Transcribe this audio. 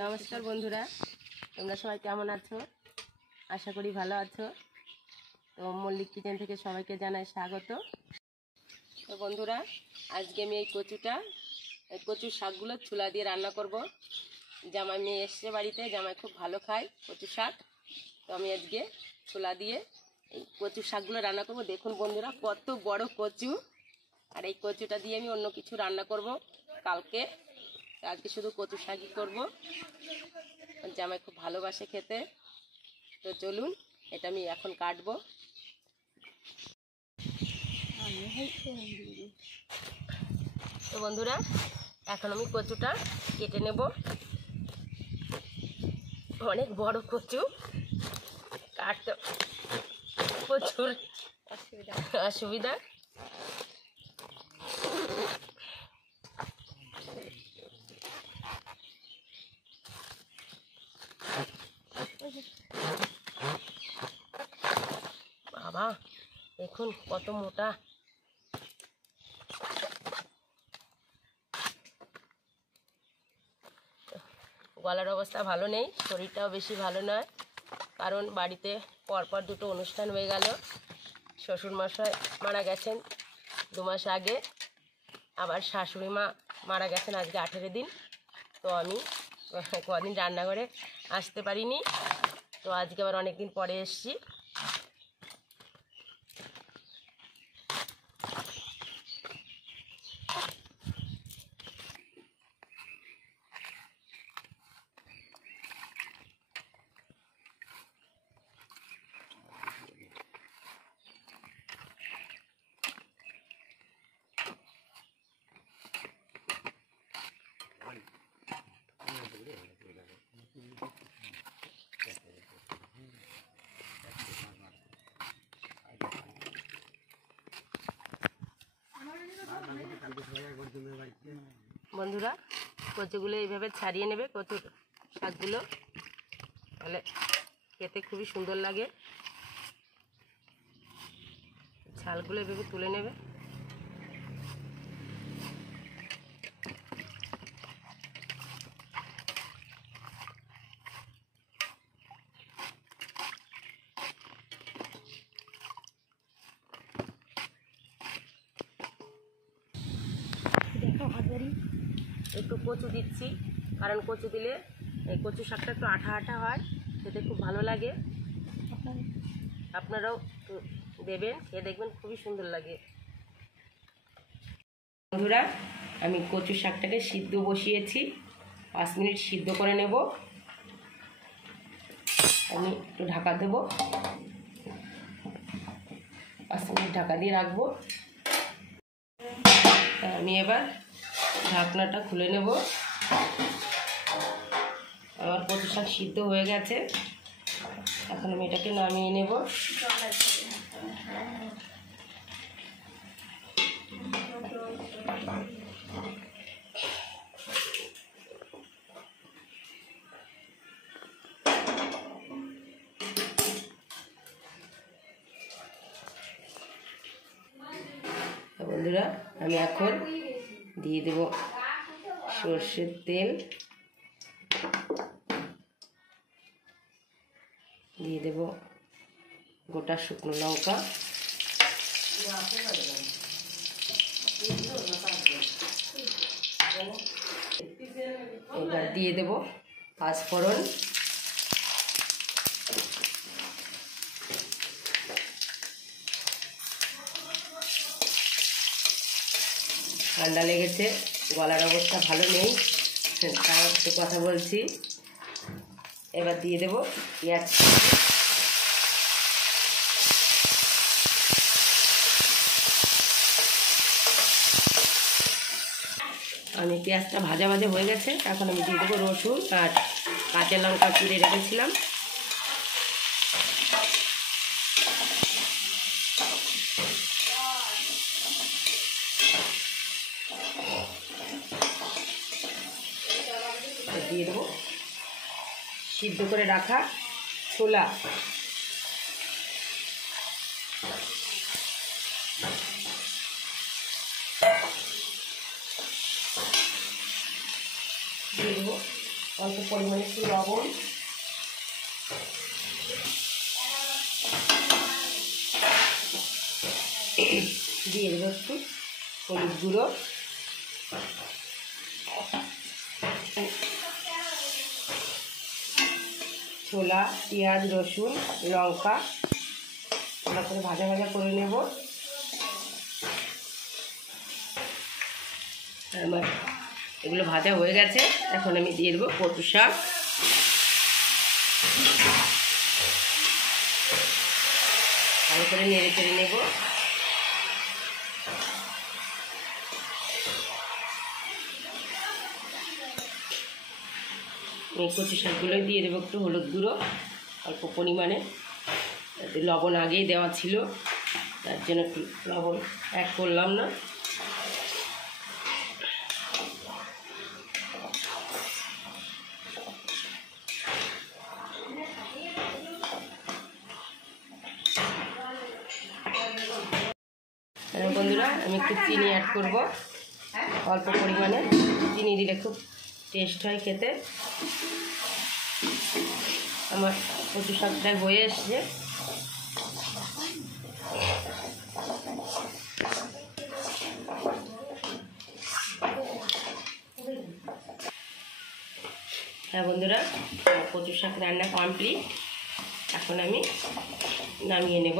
নমস্কার বন্ধুরা, তোমরা সবাই কেমন আছো? আশা করি ভালো আছো। তো মল্লিক কিচেন থেকে সবাইকে জানাই স্বাগত। তো বন্ধুরা, আজকে আমি এই কচুর শাকগুলো চুলা দিয়ে রান্না করব। জামাই মেয়ে এসছে বাড়িতে, জামাই খুব ভালো খায় কচু শাক। তো আমি আজকে চুলা দিয়ে এই কচুর শাকগুলো রান্না করব। দেখুন বন্ধুরা, কত বড় কচু। আর এই কচুটা দিয়ে আমি অন্য কিছু রান্না করব কালকে। আজকে শুধু কচু শাকই করবো। জামাই খুব ভালোবাসে খেতে। তো চলুন, এটা আমি এখন কাটবো। তো বন্ধুরা, এখন আমি কচুটা কেটে নেব। অনেক বড় কচু, কাটতে প্রচুর অসুবিধা। বাবা দেখুন কত মোটা। গলার অবস্থা ভালো নেই, শরীরটাও বেশি ভালো নয়, কারণ বাড়িতে পরপর দুটো অনুষ্ঠান হয়ে গেল। শ্বশুরমশাই মারা গেছেন 2 মাস আগে, আবার শাশুড়ি মা মারা গেছেন আজকে 18 দিন। তো আমি কদিন রান্নাঘরে আসতে পারিনি। তো আজকে আবার অনেক দিন পরে এসেছি। বন্ধুরা, কচুগুলো এইভাবে ছাড়িয়ে নেবে, কচুর শাকগুলো, তাহলে খেতে খুবই সুন্দর লাগে। ছালগুলো এইভাবে তুলে নেবে। একটু কচু দিচ্ছি, কারণ কচু দিলে এই কচু শাকটা একটু আঠা আঠা হয়, খেতে খুব ভালো লাগে। আপনারাও দেবেন, খেয়ে দেখবেন খুবই সুন্দর লাগে। বন্ধুরা, আমি কচু শাকটাকে সিদ্ধ বসিয়েছি, 5 মিনিট সিদ্ধ করে নেব। আমি একটু ঢাকা দেবো, 5 মিনিট ঢাকা দিয়ে রাখবো। আমি এবার ঢাকনাটা খুলে নেব। আমার কচু শাক সিদ্ধ হয়ে গেছে, এখন আমি এটাকে নামিয়ে নেব। বন্ধুরা, আমি এখন দিয়ে দেব সর্ষের তেল, দিয়ে দেব গোটা শুকনো লঙ্কা, এবার দিয়ে দেব পাঁচফোড়ন, ঠান্ডা লেগেছে, গলার অবস্থা ভালো নেই, তাও একটু কথা বলছি। এবার দিয়ে দেব পেঁয়াজ। আমি পেঁয়াজটা ভাজা ভাজা হয়ে গেছে, এখন আমি দিয়ে দেবো রসুন আর কাঁচা লঙ্কা চিড়ে রেখেছিলাম। দিয়ে দেবো সিদ্ধ করে রাখা ছোলা, দিয়ে দেবো অল্প পরিমাণে একটু লবণ, দিয়ে দেবো একটু হলুদ গুঁড়ো, ছোলা, পেঁয়াজ, রসুন, লঙ্কা ভালো করে ভাজা ভাজা করে নেব। আমার এগুলো ভাজা হয়ে গেছে, এখন আমি দিয়ে দেবো কচু শাক। ভালো করে নেড়ে চেড়ে নেব। এই কচু শাকগুলো দিয়ে দেবো একটু হলুদ গুঁড়ো অল্প পরিমাণে, লবণ আগেই দেওয়া ছিল তার জন্য একটু লবণ অ্যাড করলাম না। বন্ধুরা আমি একটু চিনি অ্যাড করব, অল্প পরিমাণে চিনি দিলে খুব টেস্ট হয় খেতে। আমার কচু শাকটা হয়ে এসছে, হ্যাঁ বন্ধুরা কচু শাক রান্না কমপ্লিট, এখন আমি নামিয়ে নেব।